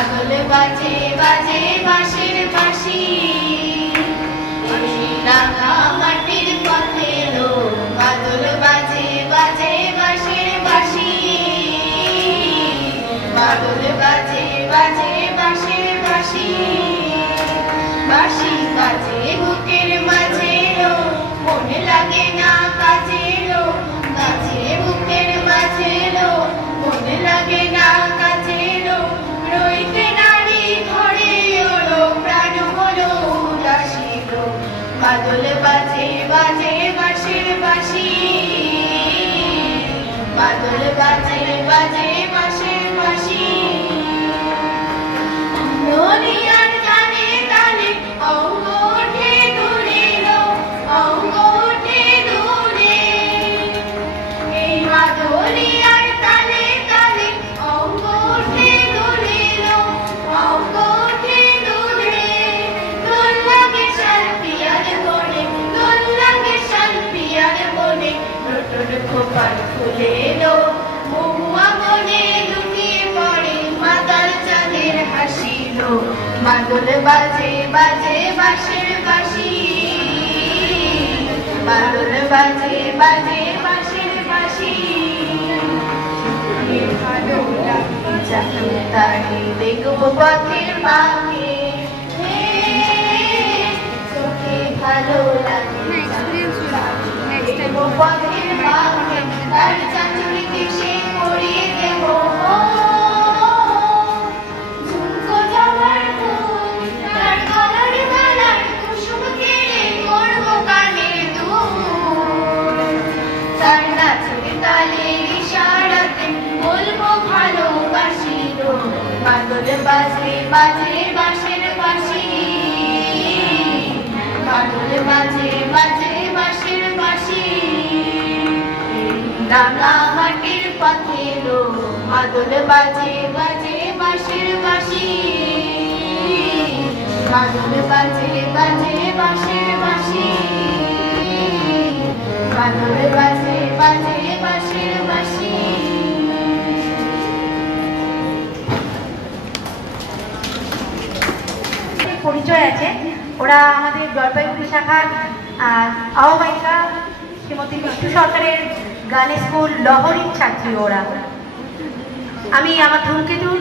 মাদল বাজে বাজে বাঁশির বাঁশি রাঙা মাটির পথে এলো মাদল বাজে বাজে বাঁশির বাঁশি মাদল বাজে বাজে বাঁশির বাঁশি বাঁশি বাজে বুকের মাঝে এলো মনে লাগে না কাজে এলো কাজে বুকের মাঝে এলো মনে লাগে না কাজে এলো রইতে নারী ঘরে ওলো প্রাণ হলো উদাসী গো মাদল বাজে বাজে বাঁশির বাঁশি মাদল বাজে বাজে বাঁশির বাঁশি নদিয়ার তালে তালে অঙ্গ ওঠে দূরে লো অঙ্গ ওঠে দূরে এই মাদলিয়ার তালে তালে অঙ্গ ওঠে দূরে লো অঙ্গ ওঠে দূরে দোল লাগে শালপিয়ার বনে দোল লাগে শালপিয়ার বনে নতুন খোপার ফুলে এলো মহুয়া বনে লুকিয়ে পড়ে মাতাল চাঁদের হাসিলো মাদল বাজে বাজে বাঁশির বাঁশি মাদল বাজে বাজে বাঁশির বাঁশি ভালো লাগে যখন তারে দেখবো পথের বাঁকে চোখে ভালো লাগে দেখবো পথের বাঁকে তার চাঁদনিতে সে পরিয়ে দেবো ঝুমকো জবার ফুল তার গলার গলার কুসুম কেড়ে করবো কানের দুল তার নাচের তালে ইশারাতে বলবো ভালোবাসি গো মাদল বাজে বাজে বাঁশির বাঁশি মাদল বাজে বাজে বাঁশির বাঁশি রাঙা মাটির পথে এলো মাদল বাজে বাজে বাঁশির বাঁশি মাদল বাজে বাজে বাঁশির বাঁশি মাদল বাজে বাজে বাঁশির বাঁশি পরিচয় আছে ওরা আমাদের জলপাইগুড়ি শাখার আহ্বায়িকা শ্রীমতী বিষ্ণু সরকারের গান স্কুল লহরীর ছাত্রী ওরা আমি আমার ধূমকেতুর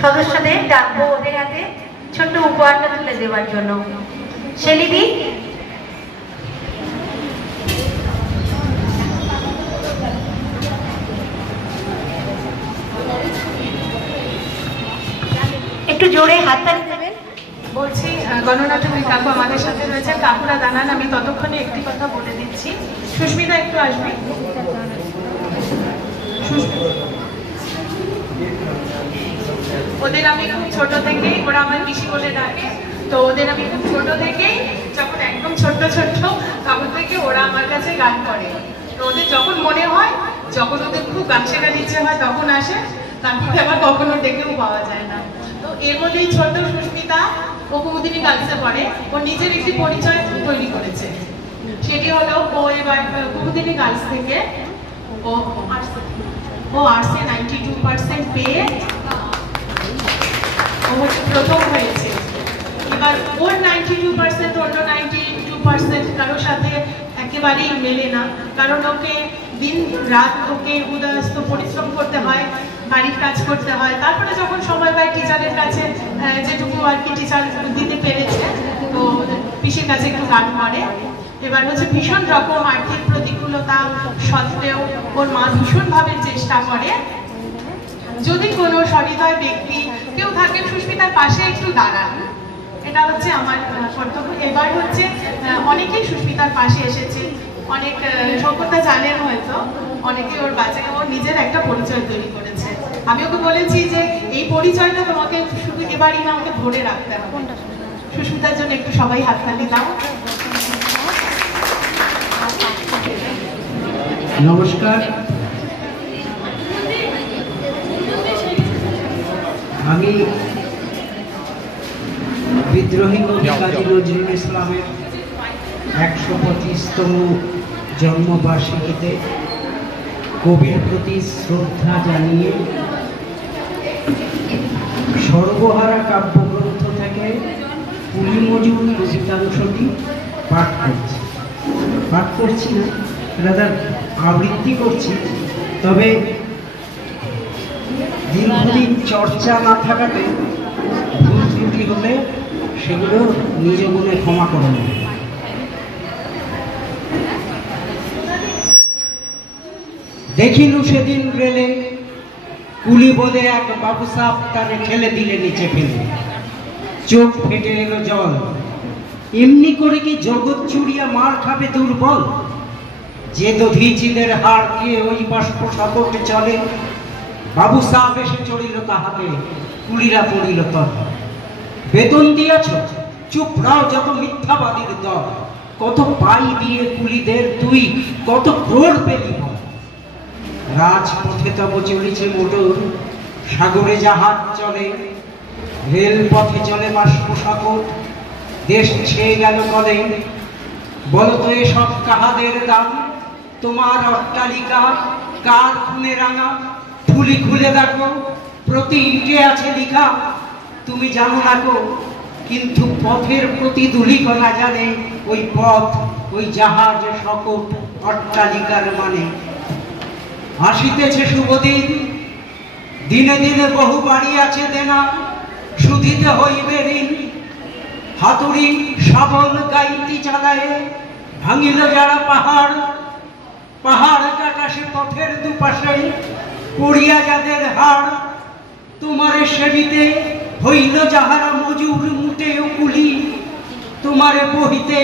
সদস্যদের ডাকবো ওদের হাতে ছোট্ট উপহারটা তুলে দেওয়ার জন্য শেলিদি একটু জোরে হাততালি দেবেন বলছি গণনাটকের কাকু আমাদের সাথে রয়েছেন কাকুরা দানান আমি ততক্ষণে একটি কথা বলে দিচ্ছি সুস্মিতা একটু আসবে ওদের আমি খুব ছোট থেকেই ওরা আমার পিসি বলে ডাকে তো ওদের আমি খুব ছোট থেকেই যখন একদম ছোট্ট ছোট্ট তখন থেকে ওরা আমার কাছে গান করে তো ওদের যখন মনে হয় যখন ওদের খুব গান শেখার ইচ্ছে হয় তখন আসে তারপরে আবার কখনো ডেকেও পাওয়া যায় না তো এর মধ্যেই ছোট্ট সুস্মিতা ও কুমুদিনী গার্লসে পড়ে ও নিজের একটি পরিচয় তৈরি করেছে সেটি হলো ও এবার কুমুদিনী গার্লস থেকে ও আর্টসে 92% পেয়ে ও প্রথম হয়েছে এবার ওর 92% অন্য 92% কারোর সাথে একেবারেই মেলে না কারণ ওকে দিন রাত ওকে উদয়স্ত পরিশ্রম করতে হয় বাড়ির কাজ করতে হয় তারপরে যখন সময় পায় টিচারের কাছে যেটুকু আর কি টিচার দিতে পেরেছে তো পিসির কাছে একটু গান করে এবার হচ্ছে ভীষণ রকম আর্থিক প্রতিকূলতা সত্ত্বেও ওর মা ভীষণভাবে চেষ্টা করে যদি কোনো সহৃদয় ব্যক্তি কেউ থাকে সুস্মিতার পাশে একটু দাঁড়ান এটা হচ্ছে আমার কর্তব্য এবার হচ্ছে অনেকেই সুস্মিতার পাশে এসেছে অনেক সভ্যতা জানেন হয়তো অনেকে ওর বাচ্চাকে ওর নিজের একটা পরিচয় তৈরি করেছে আমি ওকে বলেছি যে এই পরিচয়টা তোমাকে শুধু এবারই না আমাকে ধরে রাখতে হবে সুস্মিতার জন্য একটু সবাই হাততালি দাও নমস্কার আমি বিদ্রোহী কবি কাজী নজরুল ইসলামের 125তম জন্মবার্ষিকীতে কবির প্রতি শ্রদ্ধা জানিয়ে সর্বহারা কাব্যগ্রন্থ থেকে কুলি মজুর কবিতাংশটি পাঠ করছি না, রাদার আবৃত্তি করছি। তবে দীর্ঘদিন চর্চা না থাকাতে ভুল ত্রুটি হলে সেগুলো নিজ মনে ক্ষমা করে নেবে। দেখিলু সেদিন রেলে কুলি বোধে এক বাবু সাপ তারে ঠেলে দিলে নিচে ফেলে, চোখ ফেটে এলো জল। এমনি করে কি জগৎ চুরিয়া মার খাবে দুর্বল? যে দধিচিদের হাড় কে ওই বাষ্প সাপটে চলে, বাবু সাপ এসে চড়িল তাহাতে, কুলিরা পড়িল তল। বেতন দিয়াছ, চুপ রাও যত মিথ্যাবাদীর দল। কত পাই দিয়ে কুলিদের তুই কত ক্রোড় পেলি বল। রাজপথে তব চলিছে মোটর, সাগরে জাহাজ চলে, রেল পথে চলে বাষ্প সাগর, দেশ ছেয়ে গেল কলে। বলতো এসব কাহাদের দান? তোমার অট্টালিকা কার খুনে রাঙা? ফুলি খুলে দেখো, প্রতি ইটে আছে লিখা। তুমি জানো না গো, কিন্তু পথের প্রতি ধূলিকণা জানে ওই পথ, ওই জাহাজ সকট অট্টালিকার মানে। আসিতেছে শুভদিন, দিনে দিনে বহু বাড়ি আছে দেনা, শুধিতে হইবে ঋণ। হাতুড়ি শাবল গাইতি চালায়ে ভাঙিল যারা পাহাড়, পাহাড় কাটা সে পথের দুপাশে পড়িয়া যাদের হাড়। তোমারে সেবিতে হইল যাহারা মজুর মুটেও কুলি, তোমারে বহিতে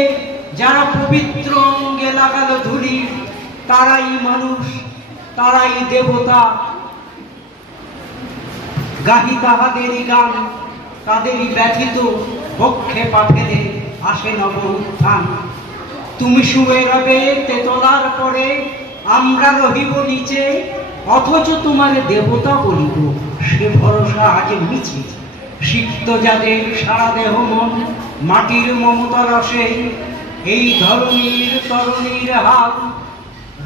যারা পবিত্র অঙ্গে লাগালো ধুলি, তারাই মানুষ, তারাই দেবতা। গাহি তাহাদেরই গান, তাদেরই ব্যথিত বক্ষে পা ফেলে আসে নব উত্থান। তুমি শুয়ে রবে তেতলার পরে, আমরা রহিব নিচে, অথচ তোমার দেবতা বলিব সে ভরসা আজ মিছে। সিক্ত যাদের সারা দেহ মন মাটির মমতা রসে, এই ধরনীর তরুণীর হাত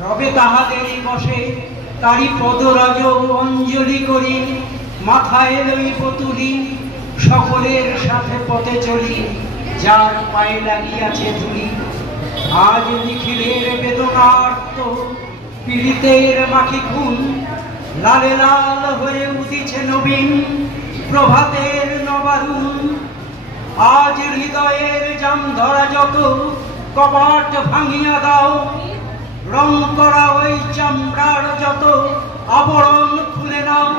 রবে তাহাদেরই বসে। তারি পদরাজ অঞ্জলি করি, মাথায় লইব তুলি, সকলের সাথে পথে চলি, যার পায়ে লাগিয়াছে ধুলি। আজ নিখিলের বেদনার্ত পীড়িতের মাখি খুন, লালে লাল হয়ে উঠিছে নবীন প্রভাতের নবারুণ। আজ হৃদয়ের জাম ধরা যত কপাট ভাঙিয়া দাও, রং করা ওই চামড়ার যত আবরণ খুলে নাও।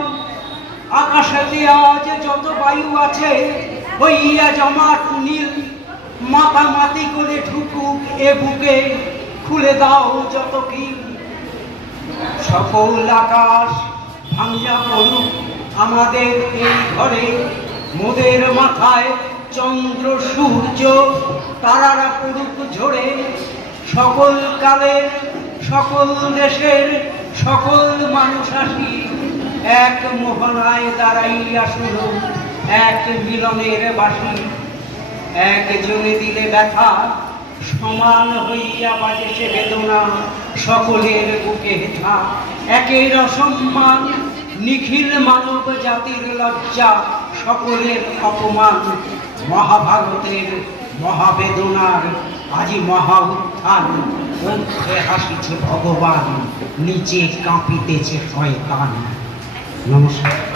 আকাশেতে আজ যত বায়ু আছে হইয়া জমাট নীল, মাতামাতি করে ঢুকুক এ বুকে, খুলে দাও যত কিল। সকল আকাশ ভাঙিয়া পড়ুক আমাদের এই ঘরে, মোদের মাথায় চন্দ্র সূর্য তারারা পড়ুক ঝরে। সকল কালের সকল দেশের সকল মানুষ আসি, এক মোহনায় দাঁড়াইয়া শুনো এক মিলনের বাসি। একজনে দিলে ব্যথা সমান হইয়া বাজে সে বেদনা, সকলের বুকে হেঠা একের অসম্মান। নিখিল মানব জাতির লজ্জা, সকলের অপমান। মহাভারতের মহাবেদনার আজি মহা উত্থান। ঊর্ধ্বে হাসিছে ভগবান, নিচে কাঁপিতেছে শয়তান। নমস্কার।